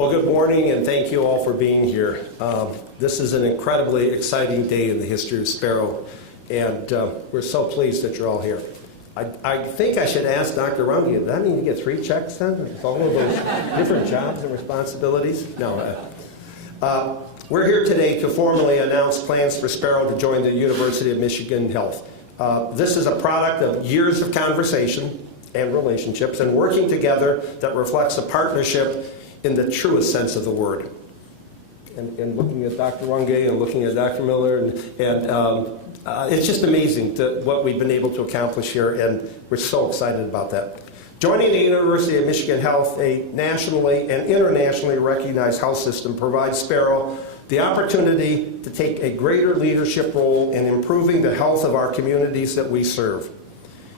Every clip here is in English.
Well, good morning, and thank you all for being here. This is an incredibly exciting day in the history of Sparrow, and we're so pleased that you're all here. I think I should ask Dr. Runge, does that mean you get 3 checks then? With all of those different jobs and responsibilities? No. We're here today to formally announce plans for Sparrow to join the University of Michigan Health. This is a product of years of conversation and relationships and working together that reflects a partnership in the truest sense of the word. And looking at Dr. Runge and looking at Dr. Miller, it's just amazing what we've been able to accomplish here, and we're so excited about that. Joining the University of Michigan Health, a nationally and internationally recognized health system, provides Sparrow the opportunity to take a greater leadership role in improving the health of our communities that we serve.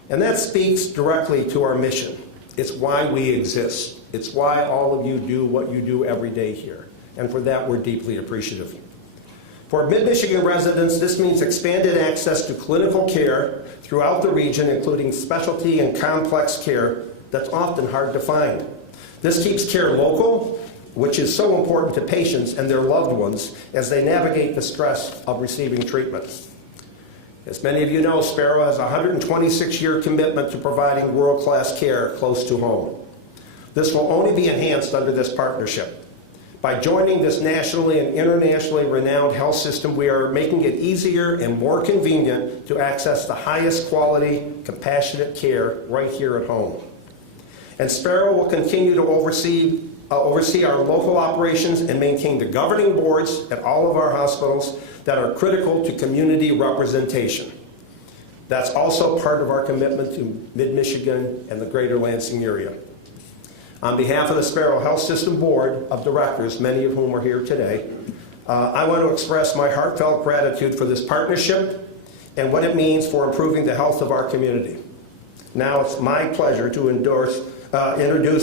And that speaks directly to our mission. It's why we exist. It's why all of you do what you do every day here. And for that, we're deeply appreciative. For Mid-Michigan residents, this means expanded access to clinical care throughout the region, including specialty and complex care that's often hard to find. This keeps care local, which is so important to patients and their loved ones as they navigate the stress of receiving treatment. As many of you know, Sparrow has a 126-year commitment to providing world-class care close to home. This will only be enhanced under this partnership. By joining this nationally and internationally renowned health system, we are making it easier and more convenient to access the highest quality, compassionate care right here at home. And Sparrow will continue to oversee our local operations and maintain the governing boards at all of our hospitals that are critical to community representation. That's also part of our commitment to Mid-Michigan and the greater Lansing area. On behalf of the Sparrow Health System Board of Directors, many of whom are here today, I want to express my heartfelt gratitude for this partnership and what it means for improving the health of our community. Now it's my pleasure to introduce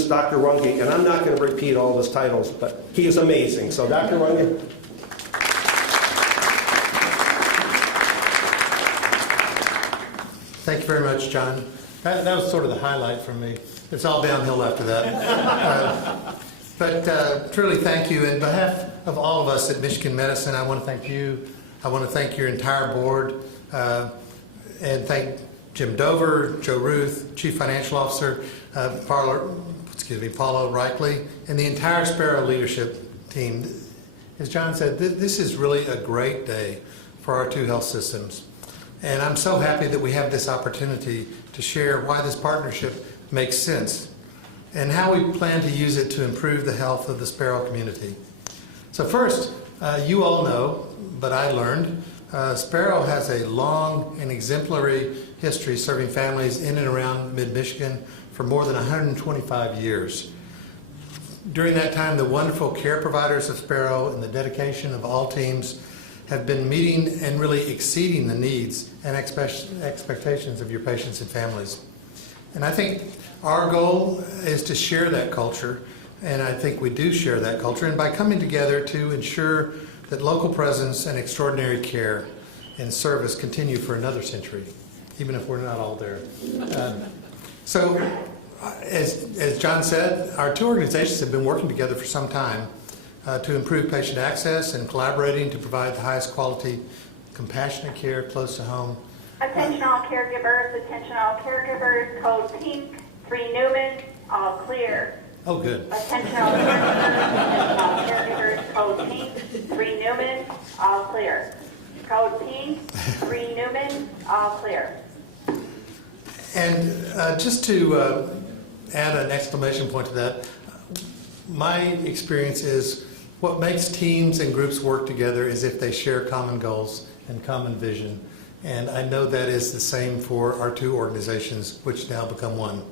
Dr. Runge, and I'm not going to repeat all his titles, but he is amazing. So Dr. Runge. Thank you very much, John. That was sort of the highlight for me. It's all downhill after that. But truly thank you. On behalf of all of us at Michigan Medicine, I want to thank you. I want to thank your entire board and thank Jim Dover, Joe Ruth, Chief Financial Officer, Paula Reichley, and the entire Sparrow leadership team. As John said, this is really a great day for our 2 health systems. And I'm so happy that we have this opportunity to share why this partnership makes sense and how we plan to use it to improve the health of the Sparrow community. So first, you all know, but I learned, Sparrow has a long and exemplary history serving families in and around Mid-Michigan for more than 125 years. During that time, the wonderful care providers of Sparrow and the dedication of all teams have been meeting and really exceeding the needs and expectations of your patients and families. And I think our goal is to share that culture, and I think we do share that culture, and by coming together to ensure that local presence and extraordinary care and service continue for another century, even if we're not all there. So, as John said, our 2 organizations have been working together for some time to improve patient access and collaborating to provide the highest quality, compassionate care close to home. Attention all caregivers, code pink, 3 Newman, all clear. Oh, good. Attention all caregivers, code pink, 3 Newman, all clear. Code pink, 3 Newman, all clear. And just to add an exclamation point to that, my experience is what makes teams and groups work together is if they share common goals and common vision. And I know that is the same for our 2 organizations, which now become one.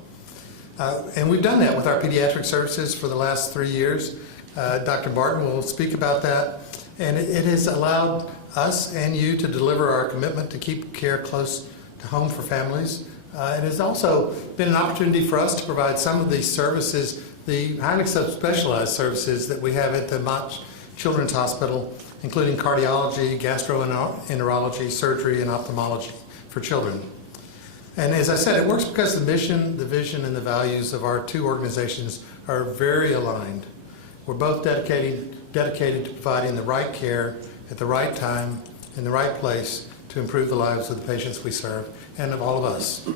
And we've done that with our pediatric services for the last 3 years. Dr. Barton will speak about that. And it has allowed us and you to deliver our commitment to keep care close to home for families. It has also been an opportunity for us to provide some of these services, the highly subspecialized services that we have at the Mott Children's Hospital, including cardiology, gastroenterology, surgery, and ophthalmology for children. And as I said, it works because the mission, the vision, and the values of our 2 organizations are very aligned. We're both dedicated to providing the right care at the right time, in the right place, to improve the lives of the patients we serve and of all of us.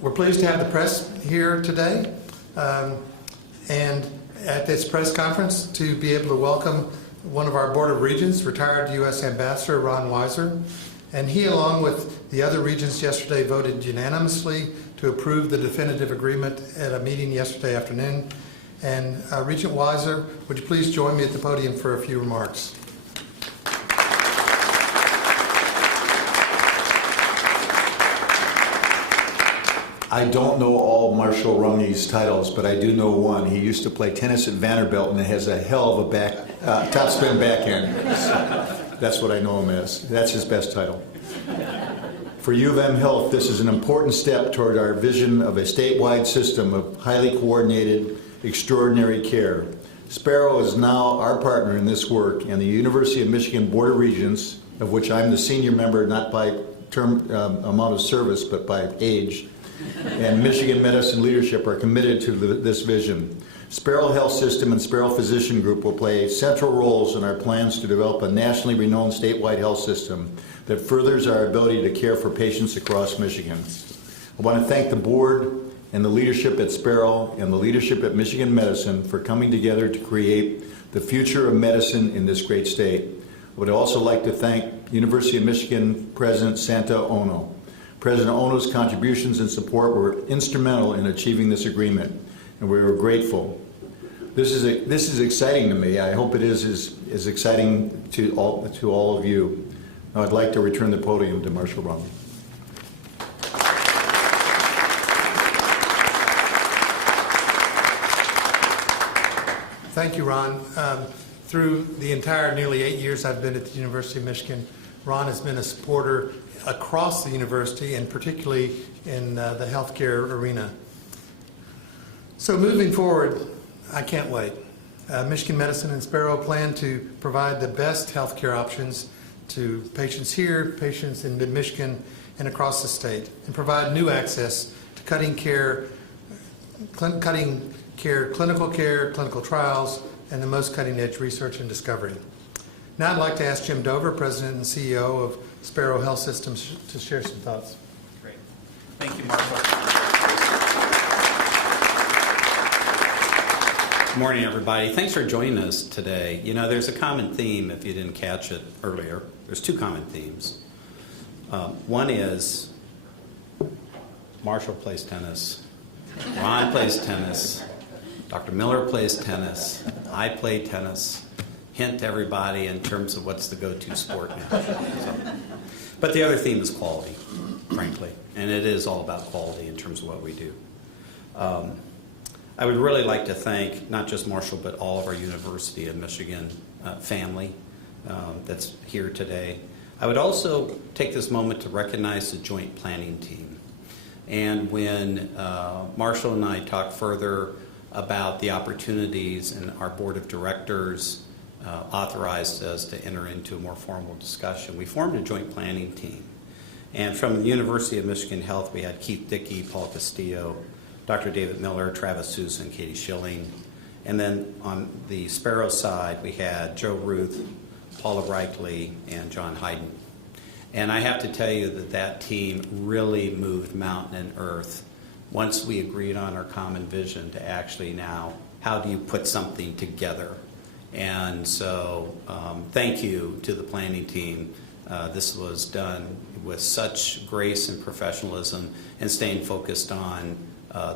We're pleased to have the press here today and at this press conference to be able to welcome one of our Board of Regents, retired U.S. Ambassador Ron Weiser. And he, along with the other regents yesterday, voted unanimously to approve the definitive agreement at a meeting yesterday afternoon. And Regent Weiser, would you please join me at the podium for a few remarks? I don't know all Marshall Rumney's titles, but I do know one. He used to play tennis at Vanderbilt and has a hell of a topspin backhand. That's what I know him as. That's his best title. For U of M Health, this is an important step toward our vision of a statewide system of highly coordinated, extraordinary care. Sparrow is now our partner in this work, and the University of Michigan Board of Regents, of which I'm the senior member, not by term amount of service, but by age, and Michigan Medicine leadership are committed to this vision. Sparrow Health System and Sparrow Physician Group will play central roles in our plans to develop a nationally renowned statewide health system that furthers our ability to care for patients across Michigan. I want to thank the board and the leadership at Sparrow and the leadership at Michigan Medicine for coming together to create the future of medicine in this great state. I would also like to thank University of Michigan President Santa Ono. President Ono's contributions and support were instrumental in achieving this agreement, and we were grateful. This is exciting to me. I hope it is exciting to all of you. Now I'd like to return the podium to Marshall Rumney. Thank you, Ron. Through the entire nearly 8 years I've been at the University of Michigan, Ron has been a supporter across the university and particularly in the healthcare arena. So moving forward, I can't wait. Michigan Medicine and Sparrow plan to provide the best healthcare options to patients here, patients in mid-Michigan, and across the state, and provide new access to cutting care, clinical care, clinical trials, and the most cutting-edge research and discovery. Now I'd like to ask Jim Dover, President and CEO of Sparrow Health Systems, to share some thoughts. Great. Thank you, Marshall. Good morning, everybody. Thanks for joining us today. You know, there's a common theme, if you didn't catch it earlier. There's two common themes. One is Marshall plays tennis, Ron plays tennis, Dr. Miller plays tennis, I play tennis. Hint to everybody in terms of what's the go-to sport now. But the other theme is quality, frankly, and it is all about quality in terms of what we do. I would really like to thank not just Marshall, but all of our University of Michigan family that's here today. I would also take this moment to recognize the joint planning team. And when Marshall and I talk further about the opportunities, and our board of directors authorized us to enter into a more formal discussion, we formed a joint planning team. And from the University of Michigan Health, we had Keith Dickey, Paul Castillo, Dr. David Miller, Travis Sousa, Katie Schilling. And then on the Sparrow side, we had Joe Ruth, Paula Reichley, and John Hayden. And I have to tell you that that team really moved mountain and earth once we agreed on our common vision to actually now, how do you put something together? And so thank you to the planning team. This was done with such grace and professionalism and staying focused on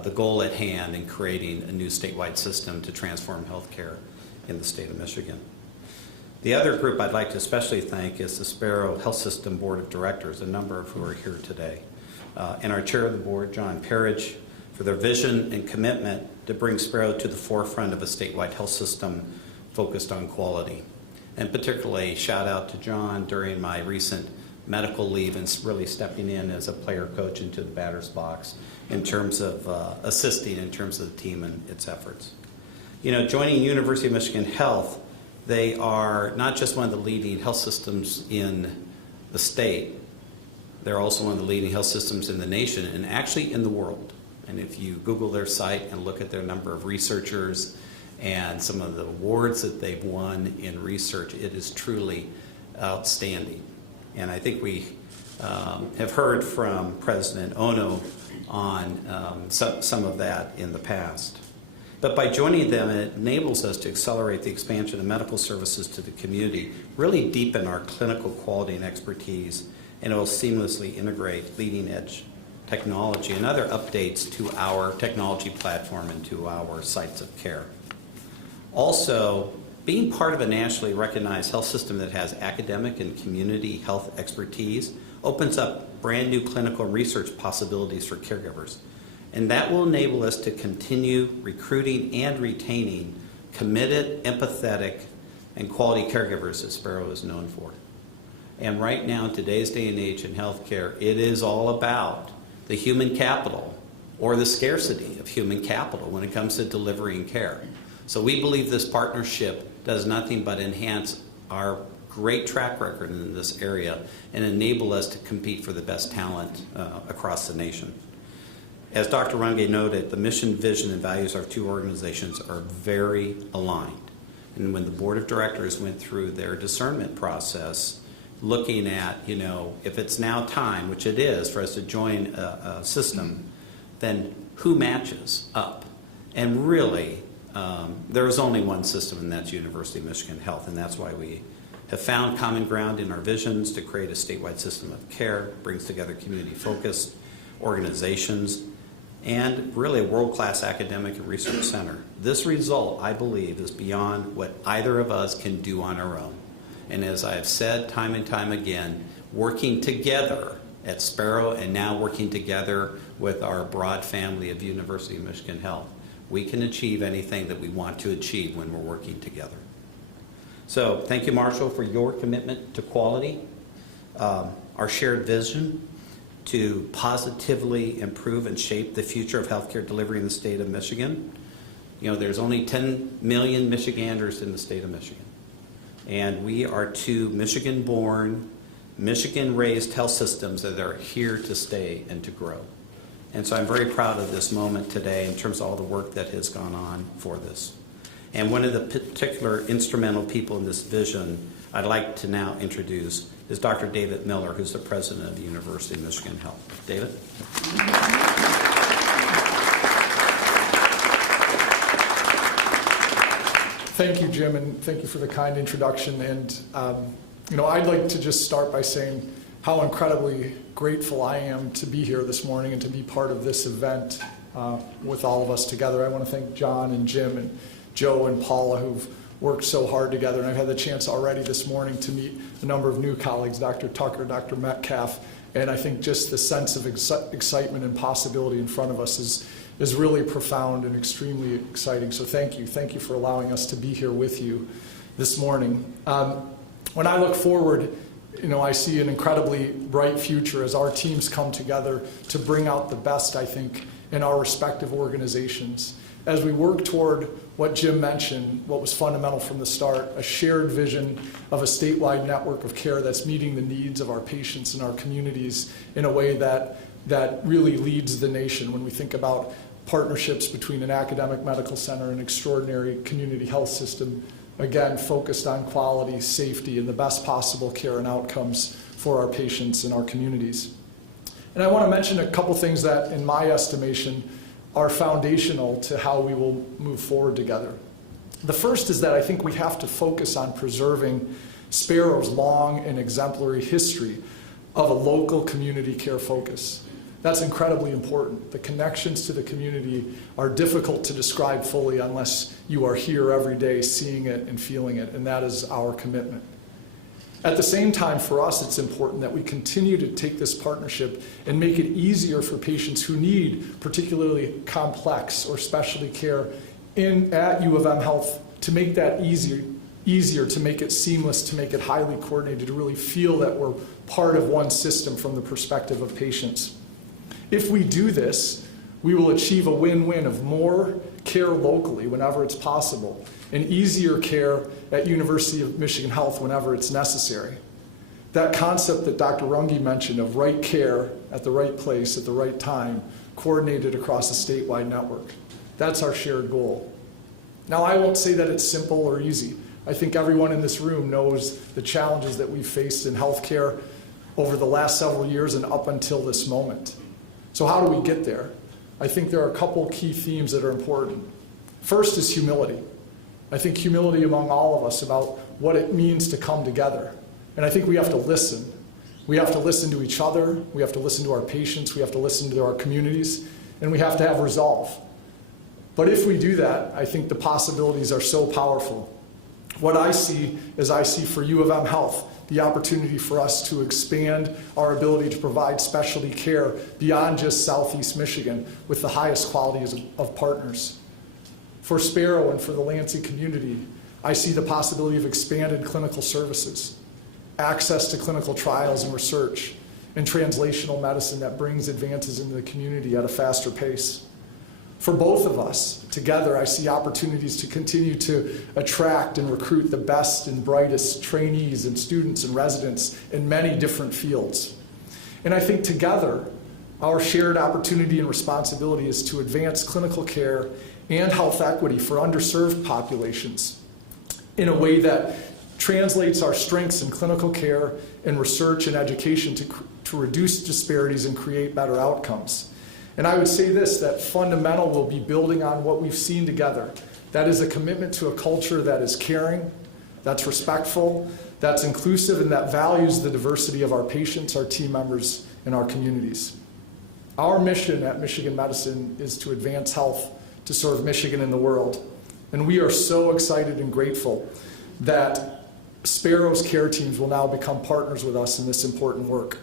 the goal at hand in creating a new statewide system to transform healthcare in the state of Michigan. The other group I'd like to especially thank is the Sparrow Health System Board of Directors, a number of who are here today. And our chair of the board, John Parrish, for their vision and commitment to bring Sparrow to the forefront of a statewide health system focused on quality. And particularly shout out to John during my recent medical leave and really stepping in as a player coach into the batter's box in terms of assisting in terms of the team and its efforts. You know, joining University of Michigan Health, they are not just one of the leading health systems in the state, they're also one of the leading health systems in the nation and actually in the world. And if you Google their site and look at their number of researchers and some of the awards that they've won in research. It is truly outstanding. And I think we have heard from President Ono on some of that in the past. But by joining them, it enables us to accelerate the expansion of medical services to the community, really deepen our clinical quality and expertise, and it will seamlessly integrate leading-edge technology and other updates to our technology platform and to our sites of care. Also, being part of a nationally recognized health system that has academic and community health expertise opens up brand new clinical and research possibilities for caregivers. And that will enable us to continue recruiting and retaining committed, empathetic, and quality caregivers that Sparrow is known for. And right now, in today's day and age in healthcare, it is all about the human capital or the scarcity of human capital when it comes to delivering care. So we believe this partnership does nothing but enhance our great track record in this area and enable us to compete for the best talent across the nation. As Dr. Runge noted, the mission, vision, and values of our two organizations are very aligned. And when the board of directors went through their discernment process, looking at, if it's now time, which it is, for us to join a system, then who matches up? And really, there is only one system, and that's University of Michigan Health, and that's why we have found common ground in our visions to create a statewide system of care, brings together community-focused organizations, and really a world-class academic and research center. This result, I believe, is beyond what either of us can do on our own. And as I have said time and time again, working together at Sparrow and now working together with our broad family of University of Michigan Health, we can achieve anything that we want to achieve when we're working together. So thank you, Marshall, for your commitment to quality, our shared vision to positively improve and shape the future of healthcare delivery in the state of Michigan. There's only 10 million Michiganders in the state of Michigan. And we are two Michigan-born, Michigan-raised health systems that are here to stay and to grow. And so I'm very proud of this moment today in terms of all the work that has gone on for this. And one of the particular instrumental people in this vision I'd like to now introduce is Dr. David Miller, who's the president of the University of Michigan Health. David? Thank you, Jim, and thank you for the kind introduction. And, I'd like to just start by saying how incredibly grateful I am to be here this morning and to be part of this event with all of us together. I want to thank John and Jim and Joe and Paula, who've worked so hard together. And I've had the chance already this morning to meet a number of new colleagues, Dr. Tucker, Dr. Metcalf, and I think just the sense of excitement and possibility in front of us is really profound and extremely exciting. So thank you. Thank you for allowing us to be here with you this morning. When I look forward, I see an incredibly bright future as our teams come together to bring out the best, I think, in our respective organizations. As we work toward what Jim mentioned, what was fundamental from the start, a shared vision of a statewide network of care that's meeting the needs of our patients and our communities in a way that really leads the nation when we think about partnerships between an academic medical center and an extraordinary community health system, again, focused on quality, safety, and the best possible care and outcomes for our patients and our communities. And I want to mention a couple things that, in my estimation, are foundational to how we will move forward together. The first is that I think we have to focus on preserving Sparrow's long and exemplary history of a local community care focus. That's incredibly important. The connections to the community are difficult to describe fully unless you are here every day seeing it and feeling it, and that is our commitment. At the same time, for us, it's important that we continue to take this partnership and make it easier for patients who need particularly complex or specialty care at U of M Health to make that easier, to make it seamless, to make it highly coordinated, to really feel that we're part of one system from the perspective of patients. If we do this, we will achieve a win-win of more care locally whenever it's possible and easier care at University of Michigan Health whenever it's necessary. That concept that Dr. Runge mentioned of right care at the right place at the right time, coordinated across a statewide network, that's our shared goal. Now, I won't say that it's simple or easy. I think everyone in this room knows the challenges that we've faced in healthcare over the last several years and up until this moment. So how do we get there? I think there are a couple key themes that are important. First is humility. I think humility among all of us about what it means to come together. And I think we have to listen. We have to listen to each other. We have to listen to our patients. We have to listen to our communities. And we have to have resolve. But if we do that, I think the possibilities are so powerful. What I see is I see for U of M Health the opportunity for us to expand our ability to provide specialty care beyond just Southeast Michigan with the highest qualities of partners. For Sparrow and for the Lansing community, I see the possibility of expanded clinical services, access to clinical trials and research, and translational medicine that brings advances into the community at a faster pace. For both of us, together, I see opportunities to continue to attract and recruit the best and brightest trainees and students and residents in many different fields. And I think together, our shared opportunity and responsibility is to advance clinical care and health equity for underserved populations in a way that translates our strengths in clinical care and research and education to reduce disparities and create better outcomes. And I would say this, that fundamental will be building on what we've seen together. That is a commitment to a culture that is caring, that's respectful, that's inclusive, and that values the diversity of our patients, our team members, and our communities. Our mission at Michigan Medicine is to advance health to serve Michigan and the world. And we are so excited and grateful that Sparrow's care teams will now become partners with us in this important work.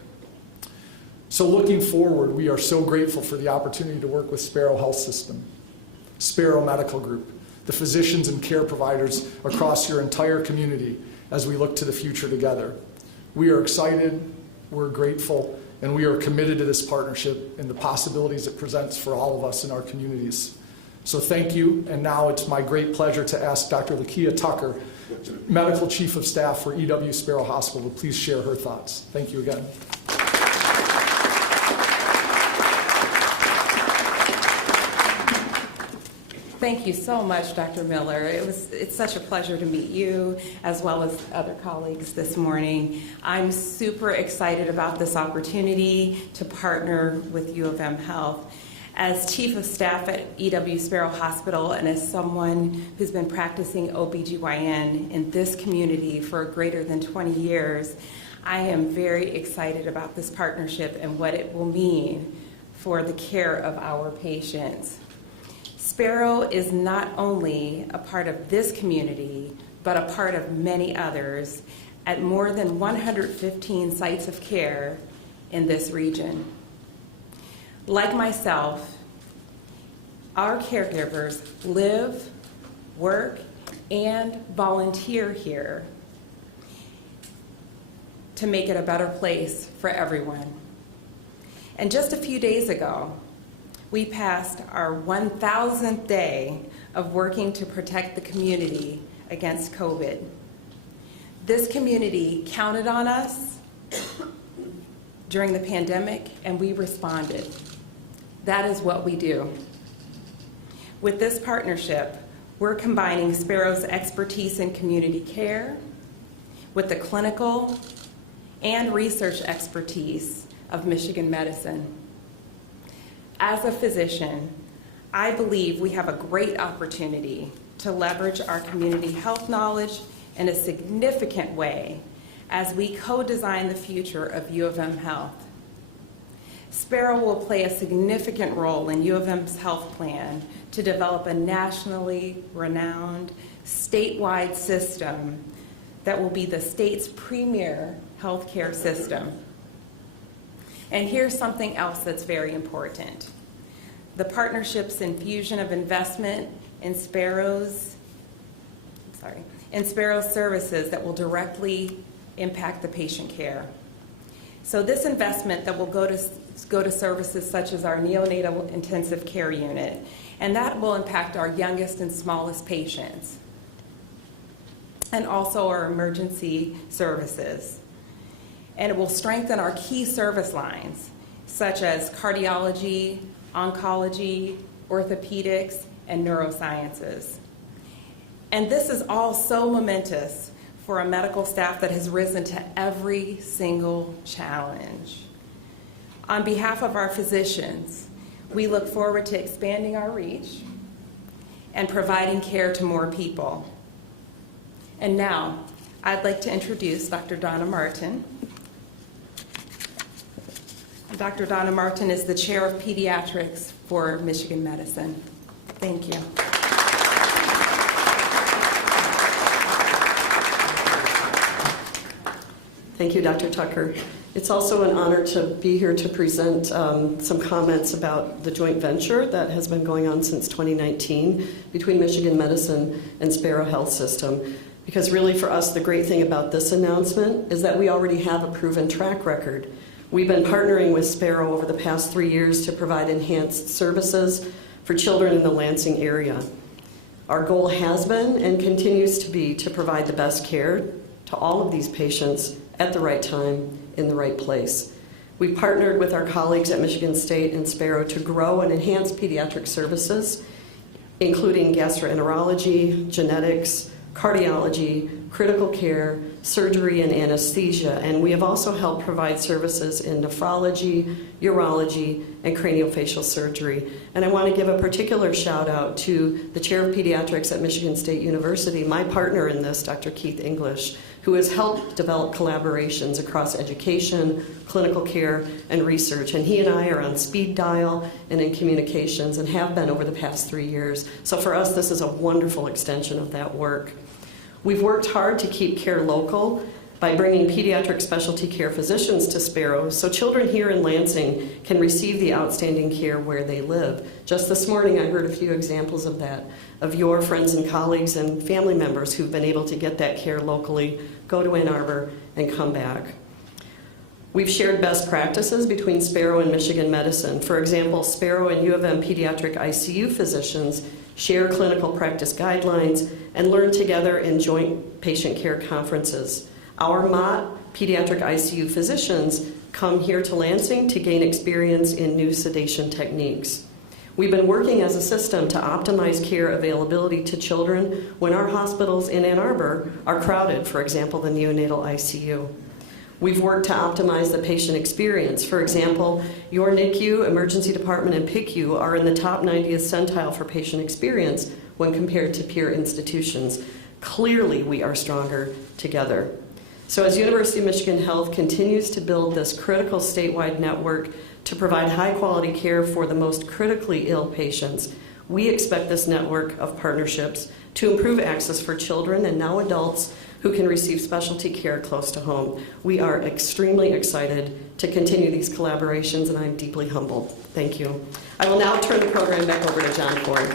So looking forward, we are so grateful for the opportunity to work with Sparrow Health System, Sparrow Medical Group, the physicians and care providers across your entire community as we look to the future together. We are excited, we're grateful, and we are committed to this partnership and the possibilities it presents for all of us in our communities. So thank you, and now it's my great pleasure to ask Dr. Lakia Tucker, Medical Chief of Staff for EW Sparrow Hospital, to please share her thoughts. Thank you again. Thank you so much, Dr. Miller. It's such a pleasure to meet you as well as other colleagues this morning. I'm super excited about this opportunity to partner with U of M Health. As Chief of Staff at EW Sparrow Hospital and as someone who's been practicing OBGYN in this community for greater than 20 years, I am very excited about this partnership and what it will mean for the care of our patients. Sparrow is not only a part of this community, but a part of many others at more than 115 sites of care in this region. Like myself, our caregivers live, work, and volunteer here to make it a better place for everyone. And just a few days ago, we passed our 1,000th day of working to protect the community against COVID. This community counted on us during the pandemic, and we responded. That is what we do. With this partnership, we're combining Sparrow's expertise in community care with the clinical and research expertise of Michigan Medicine. As a physician, I believe we have a great opportunity to leverage our community health knowledge in a significant way as we co-design the future of U of M Health. Sparrow will play a significant role in U of M's health plan to develop a nationally renowned, statewide system that will be the state's premier healthcare system. And here's something else that's very important. The partnership's infusion of investment in Sparrow's services that will directly impact the patient care. So this investment that will go to services such as our neonatal intensive care unit, and that will impact our youngest and smallest patients, and also our emergency services. And it will strengthen our key service lines, such as cardiology, oncology, orthopedics, and neurosciences. And this is all so momentous for a medical staff that has risen to every single challenge. On behalf of our physicians, we look forward to expanding our reach and providing care to more people. And now, I'd like to introduce Dr. Donna Martin. Dr. Donna Martin is the Chair of Pediatrics for Michigan Medicine. Thank you. Thank you, Dr. Tucker. It's also an honor to be here to present some comments about the joint venture that has been going on since 2019 between Michigan Medicine and Sparrow Health System. Because really for us, the great thing about this announcement is that we already have a proven track record. We've been partnering with Sparrow over the past 3 years to provide enhanced services for children in the Lansing area. Our goal has been and continues to be to provide the best care to all of these patients at the right time, in the right place. We partnered with our colleagues at Michigan State and Sparrow to grow and enhance pediatric services, including gastroenterology, genetics, cardiology, critical care, surgery, and anesthesia. And we have also helped provide services in nephrology, urology, and craniofacial surgery. And I want to give a particular shout out to the Chair of Pediatrics at Michigan State University, my partner in this, Dr. Keith English, who has helped develop collaborations across education, clinical care, and research. And he and I are on speed dial and in communications and have been over the past 3 years. So for us, this is a wonderful extension of that work. We've worked hard to keep care local by bringing pediatric specialty care physicians to Sparrow so children here in Lansing can receive the outstanding care where they live. Just this morning, I heard a few examples of that, of your friends and colleagues and family members who've been able to get that care locally, go to Ann Arbor, and come back. We've shared best practices between Sparrow and Michigan Medicine. For example, Sparrow and U of M pediatric ICU physicians share clinical practice guidelines and learn together in joint patient care conferences. Our Mott pediatric ICU physicians come here to Lansing to gain experience in new sedation techniques. We've been working as a system to optimize care availability to children when our hospitals in Ann Arbor are crowded, for example, the neonatal ICU. We've worked to optimize the patient experience. For example, your NICU, emergency department, and PICU are in the top 90th centile for patient experience when compared to peer institutions. Clearly, we are stronger together. So as University of Michigan Health continues to build this critical statewide network to provide high-quality care for the most critically ill patients, we expect this network of partnerships to improve access for children and now adults who can receive specialty care close to home. We are extremely excited to continue these collaborations, and I'm deeply humbled. Thank you. I will now turn the program back over to John Ford.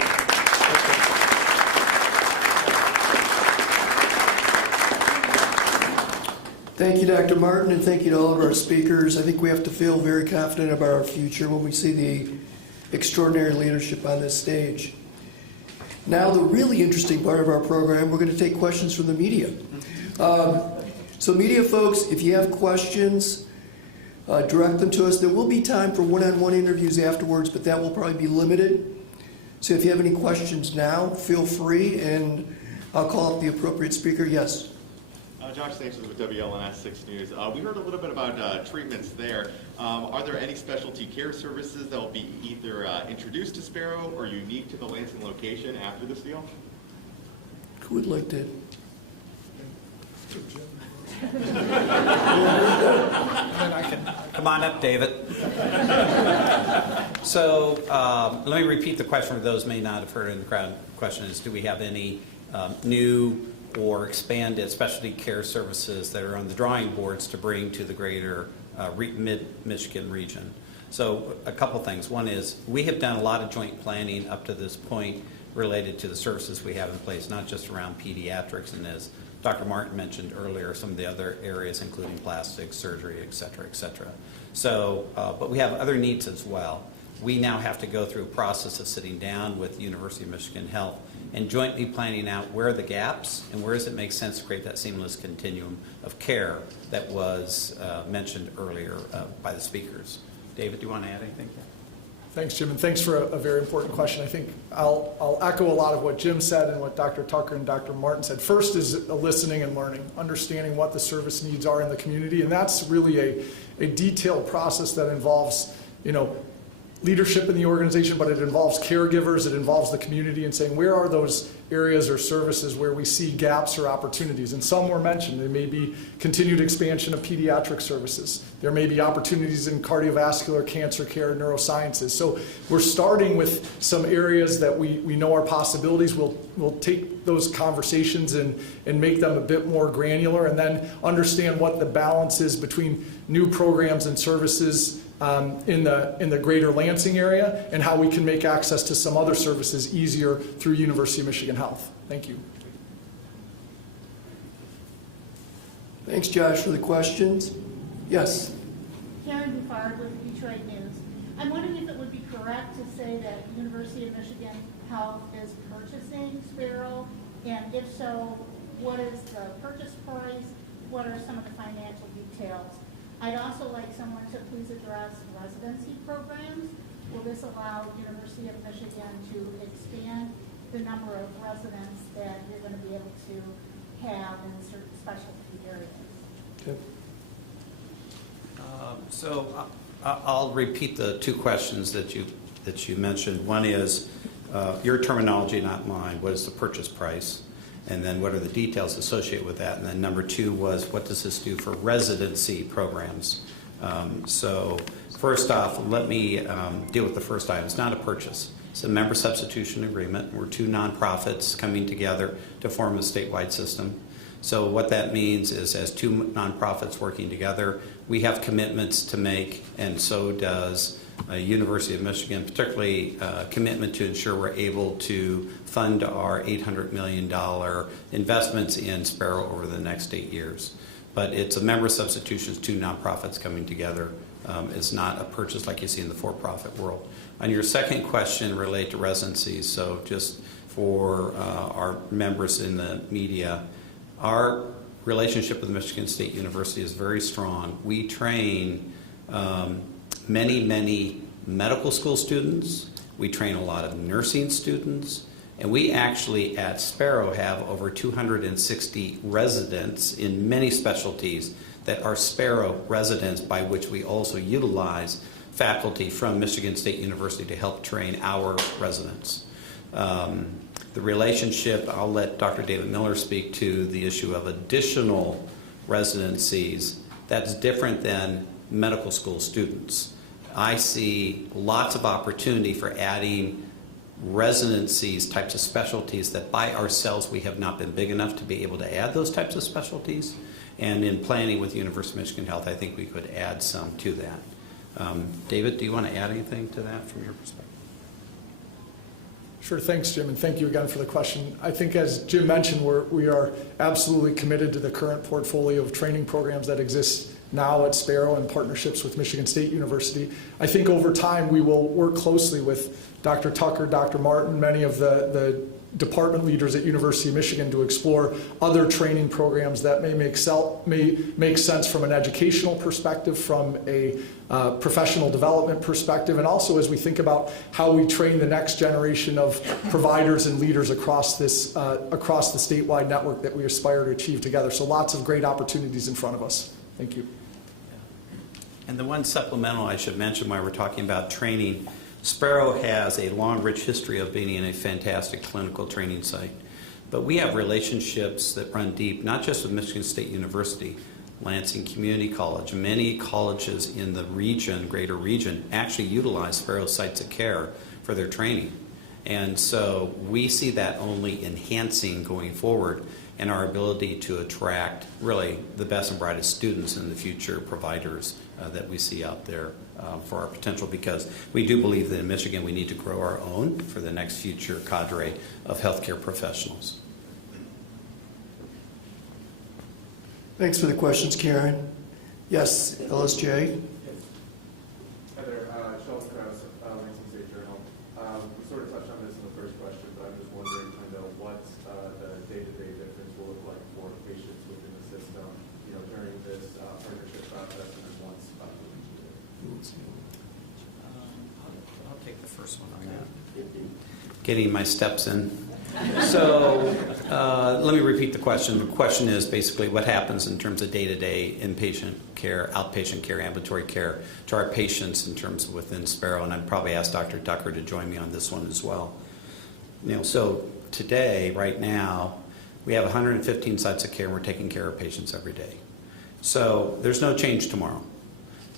Thank you, Dr. Martin, and thank you to all of our speakers. I think we have to feel very confident about our future when we see the extraordinary leadership on this stage. Now, the really interesting part of our program, we're going to take questions from the media. So media folks, if you have questions, direct them to us. There will be time for one-on-one interviews afterwards, but that will probably be limited. So if you have any questions now, feel free, and I'll call up the appropriate speaker. Yes? Josh Sanchez with WLNS 6 News. We heard a little bit about treatments there. Are there any specialty care services that will be either introduced to Sparrow or unique to the Lansing location after this deal? Who would like to? Come on up, David. So let me repeat the question for those who may not have heard in the crowd. The question is, do we have any new or expanded specialty care services that are on the drawing boards to bring to the greater mid-Michigan region? So a couple things. One is we have done a lot of joint planning up to this point related to the services we have in place, not just around pediatrics, and as Dr. Martin mentioned earlier, some of the other areas, including plastic surgery, et cetera, et cetera. So, but we have other needs as well. We now have to go through a process of sitting down with the University of Michigan Health and jointly planning out where are the gaps and where does it make sense to create that seamless continuum of care that was mentioned earlier by the speakers. David, do you want to add anything? Thanks, Jim, and thanks for a very important question. I think I'll echo a lot of what Jim said and what Dr. Tucker and Dr. Martin said. First is listening and learning, understanding what the service needs are in the community, and that's really a detailed process that involves, leadership in the organization, but it involves caregivers, it involves the community, and saying where are those areas or services where we see gaps or opportunities. And some were mentioned. There may be continued expansion of pediatric services. There may be opportunities in cardiovascular, cancer care, neurosciences. So we're starting with some areas that we know are possibilities. We'll take those conversations and make them a bit more granular, and then understand what the balance is between new programs and services in the greater Lansing area, and how we can make access to some other services easier through University of Michigan Health. Thank you. Thanks, Josh, for the questions. Yes. Karen Bouffard with Detroit News. I'm wondering if it would be correct to say that University of Michigan Health is purchasing Sparrow, and if so, what is the purchase price? What are some of the financial details? I'd also like someone to please address residency programs. Will this allow University of Michigan to expand the number of residents that you're going to be able to have in certain specialty areas? Okay. So I'll repeat the two questions that you mentioned. One is your terminology, not mine. What is the purchase price? And then what are the details associated with that? And then number two was, what does this do for residency programs? So first off, let me deal with the first item. It's not a purchase. It's a member substitution agreement. We're two nonprofits coming together to form a statewide system. So what that means is, as two nonprofits working together, we have commitments to make, and so does University of Michigan, particularly commitment to ensure we're able to fund our $800 million investments in Sparrow over the next 8 years. But it's a member substitution, two nonprofits coming together. It's not a purchase like you see in the for-profit world. On your second question related to residencies, so just for our members in the media, our relationship with Michigan State University is very strong. We train many medical school students. We train a lot of nursing students. And we actually at Sparrow have over 260 residents in many specialties that are Sparrow residents, by which we also utilize faculty from Michigan State University to help train our residents. The relationship, I'll let Dr. David Miller speak to the issue of additional residencies. That's different than medical school students. I see lots of opportunity for adding residencies, types of specialties that by ourselves we have not been big enough to be able to add those types of specialties. And in planning with the University of Michigan Health, I think we could add some to that. David, do you want to add anything to that from your perspective? Sure, thanks, Jim, and thank you again for the question. I think, as Jim mentioned, we are absolutely committed to the current portfolio of training programs that exist now at Sparrow in partnerships with Michigan State University. I think over time we will work closely with Dr. Tucker, Dr. Martin, many of the department leaders at University of Michigan to explore other training programs that may make sense from an educational perspective, from a professional development perspective, and also as we think about how we train the next generation of providers and leaders across the statewide network that we aspire to achieve together. So lots of great opportunities in front of us. Thank you. And the one supplemental I should mention while we're talking about training, Sparrow has a long, rich history of being a fantastic clinical training site. But we have relationships that run deep, not just with Michigan State University, Lansing Community College. Many colleges in the region, greater region, actually utilize Sparrow sites of care for their training. And so we see that only enhancing going forward, and our ability to attract really the best and brightest students and the future providers that we see out there for our potential, because we do believe that in Michigan we need to grow our own for the next future cadre of healthcare professionals. Thanks for the questions, Karen. Yes, LSJ. Hi there, Sheldon Krause, Lansing State Journal. We sort of touched on this in the first question, but I'm just wondering kind of what the day-to-day difference will look like for patients within the system, during this partnership process and then once I'll first one on that. Getting my steps in. So let me repeat the question. The question is basically what happens in terms of day-to-day inpatient care, outpatient care, ambulatory care to our patients in terms of within Sparrow. And I'd probably ask Dr. Tucker to join me on this one as well. So today, right now, we have 115 sites of care and we're taking care of patients every day. So there's no change tomorrow.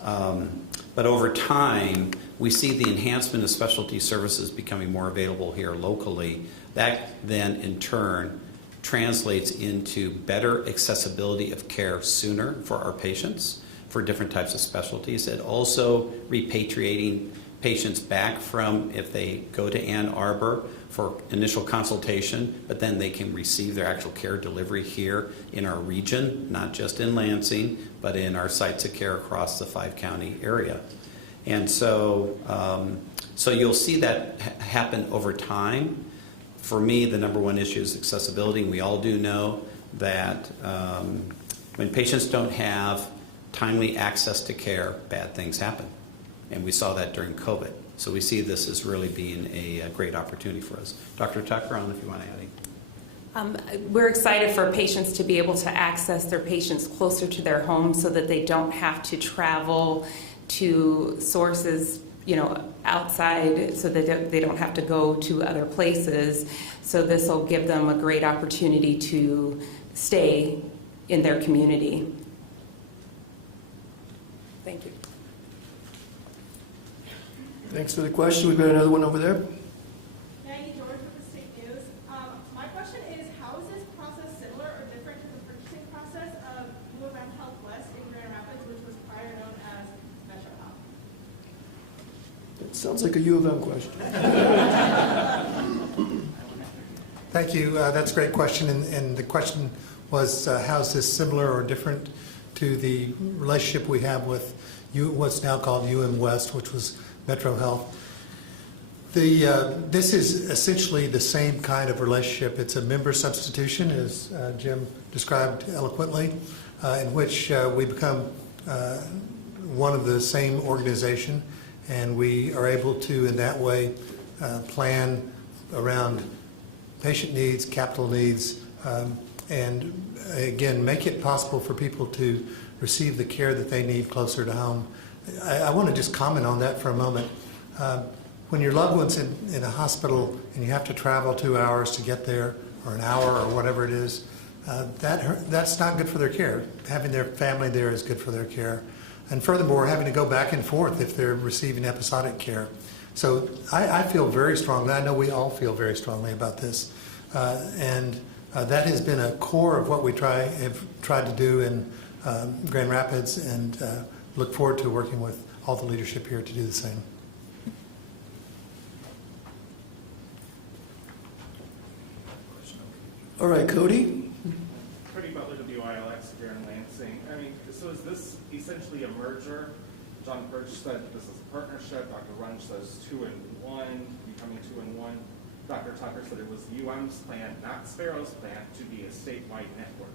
But over time, we see the enhancement of specialty services becoming more available here locally. That then, in turn, translates into better accessibility of care sooner for our patients for different types of specialties. And also repatriating patients back from, if they go to Ann Arbor for initial consultation, but then they can receive their actual care delivery here in our region, not just in Lansing, but in our sites of care across the 5-county area. And so, so you'll see that happen over time. For me, the number one issue is accessibility, and we all do know that when patients don't have timely access to care, bad things happen. And we saw that during COVID. So we see this as really being a great opportunity for us. Dr. Tucker, I don't know if you want to add anything. We're excited for patients to be able to access their patients closer to their homes so that they don't have to travel to sources, outside, so that they don't have to go to other places. So this will give them a great opportunity to stay in their community. Thank you. Thanks for the question. We've got another one over there. Maggie George with the State News. My question is, how is this process similar or different to the purchasing process of U of M Health West in Grand Rapids, which was prior known as Metro Health? It sounds like a U of M question. Thank you. That's a great question. And the question was, how is this similar or different to the relationship we have with what's now called UM West, which was Metro Health. This is essentially the same kind of relationship. It's a member substitution, as Jim described eloquently, in which we become one of the same organization, and we are able to, in that way, plan around patient needs, capital needs, and again, make it possible for people to receive the care that they need closer to home. I want to just comment on that for a moment. When your loved one's in a hospital and you have to travel 2 hours to get there, or an hour, or whatever it is, that's not good for their care. Having their family there is good for their care. And furthermore, having to go back and forth if they're receiving episodic care. So I feel very strongly, I know we all feel very strongly about this. And that has been a core of what we have tried to do in Grand Rapids, and look forward to working with all the leadership here to do the same. All right, Cody. Cody Butler, WILX here in Lansing. So is this essentially a merger? John Birch said this is a partnership. Dr. Runge says 2 in 1, becoming 2 in 1. Dr. Tucker said it was UM's plan, not Sparrow's plan, to be a statewide network.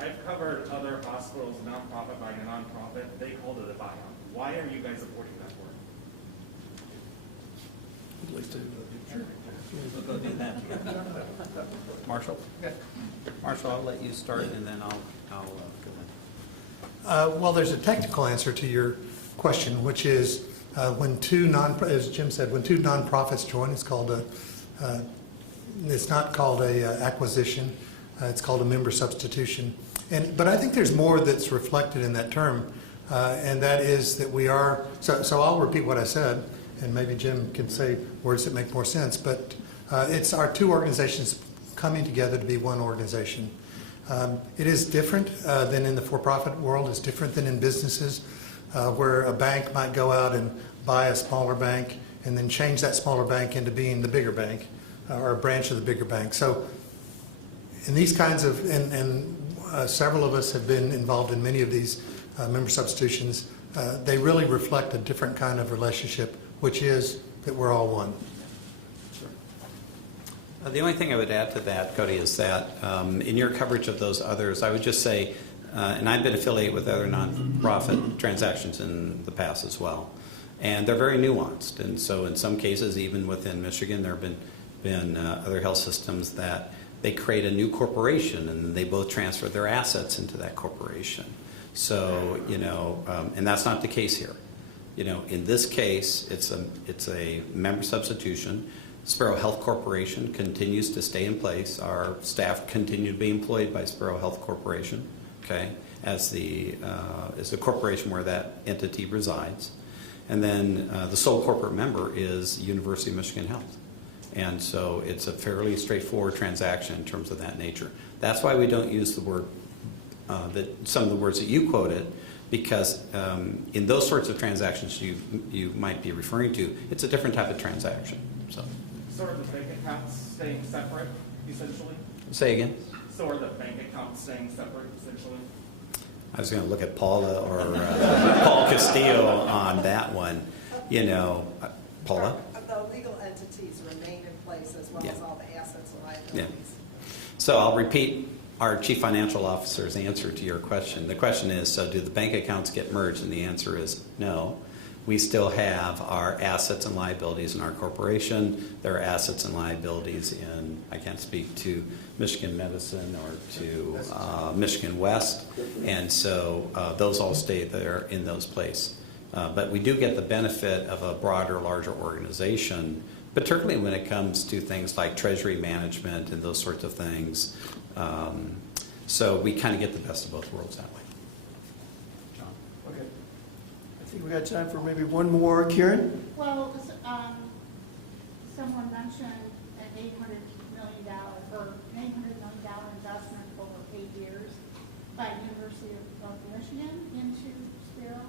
I've covered other hospitals, nonprofit buying a nonprofit. They called it a buyout. Why are you guys supporting that work? I'd like to. We'll go do that. Marshall? Okay. Marshall, I'll let you start, and then I'll go in. Well, there's a technical answer to your question, which is when as Jim said, when 2 nonprofits join, it's called it's not called a acquisition. It's called a member substitution. But I think there's more that's reflected in that term, and that is that we are, so I'll repeat what I said, and maybe Jim can say words that make more sense, but it's our 2 organizations coming together to be one organization. It is different than in the for-profit world. It's different than in businesses where a bank might go out and buy a smaller bank and then change that smaller bank into being the bigger bank or a branch of the bigger bank. So in these kinds of, and several of us have been involved in many of these member substitutions, they really reflect a different kind of relationship, which is that we're all one. The only thing I would add to that, Cody, is that in your coverage of those others, I would just say, and I've been affiliated with other nonprofit transactions in the past as well. And they're very nuanced. And so in some cases, even within Michigan, there have been other health systems that they create a new corporation and they both transfer their assets into that corporation. So, and that's not the case here. In this case, it's a member substitution. Sparrow Health Corporation continues to stay in place. Our staff continue to be employed by Sparrow Health Corporation, okay, as the corporation where that entity resides. And then the sole corporate member is University of Michigan Health. And so it's a fairly straightforward transaction in terms of that nature. That's why we don't use the word, some of the words that you quoted, because in those sorts of transactions you might be referring to, it's a different type of transaction. So, are the bank accounts staying separate, essentially? Say again? So are the bank accounts staying separate, essentially? I was going to look at Paula or Paul Castillo on that one. Paula? The legal entities remain in place as well as all the assets and liabilities. Yeah. So I'll repeat our Chief Financial Officer's answer to your question. The question is, so do the bank accounts get merged? And the answer is no. We still have our assets and liabilities in our corporation. There are assets and liabilities in, I can't speak to Michigan Medicine or to Michigan West. And so those all stay there in those places. But we do get the benefit of a broader, larger organization, particularly when it comes to things like treasury management and those sorts of things. So we kind of get the best of both worlds that way. Okay. I think we got time for maybe one more. Karen? Well, someone mentioned an $800 million investment over 8 years by University of Michigan into Sparrow.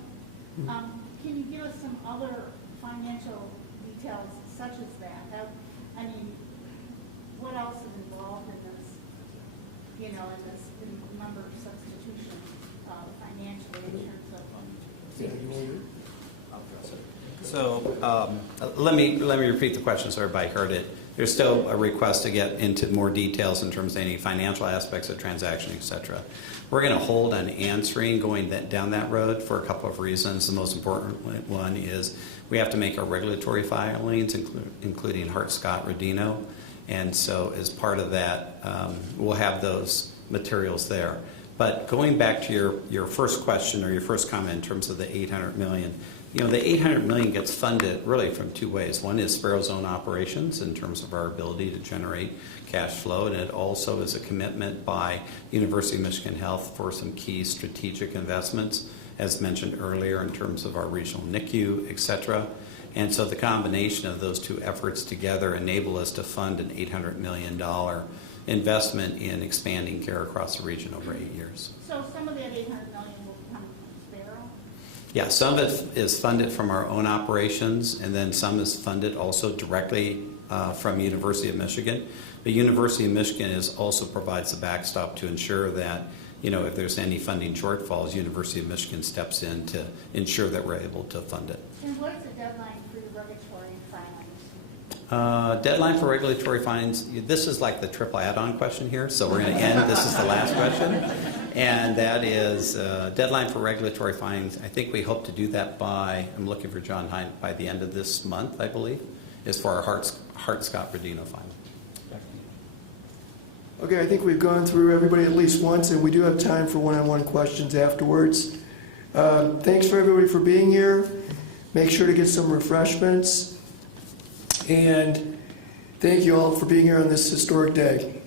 Can you give us some other financial details such as that? I mean, what else is involved in this, in member substitution financially in terms of So let me repeat the question so everybody heard it. There's still a request to get into more details in terms of any financial aspects of transaction, et cetera. We're going to hold on answering going down that road for a couple of reasons. The most important one is we have to make our regulatory filings, including Hart-Scott-Rodino. And so as part of that, we'll have those materials there. But going back to your first question or your first comment in terms of the $800 million, the $800 million gets funded really from two ways. One is Sparrow's own operations in terms of our ability to generate cash flow, and it also is a commitment by University of Michigan Health for some key strategic investments, as mentioned earlier, in terms of our regional NICU, et cetera. And so the combination of those two efforts together enable us to fund an $800 million investment in expanding care across the region over 8 years. So some of that $800 million will come from Sparrow? Yeah, some of it is funded from our own operations, and then some is funded also directly from University of Michigan. The University of Michigan also provides the backstop to ensure that, if there's any funding shortfalls, University of Michigan steps in to ensure that we're able to fund it. And what is the deadline for your regulatory filings? Deadline for regulatory filings, this is like the triple add-on question here, so we're going to end. This is the last question. And that is deadline for regulatory filings. I think we hope to do that I'm looking for John Hine, by the end of this month, I believe, is for our Hart-Scott-Rodino filing. Okay, I think we've gone through everybody at least once, and we do have time for one-on-one questions afterwards. Thanks for everybody for being here. Make sure to get some refreshments. And thank you all for being here on this historic day.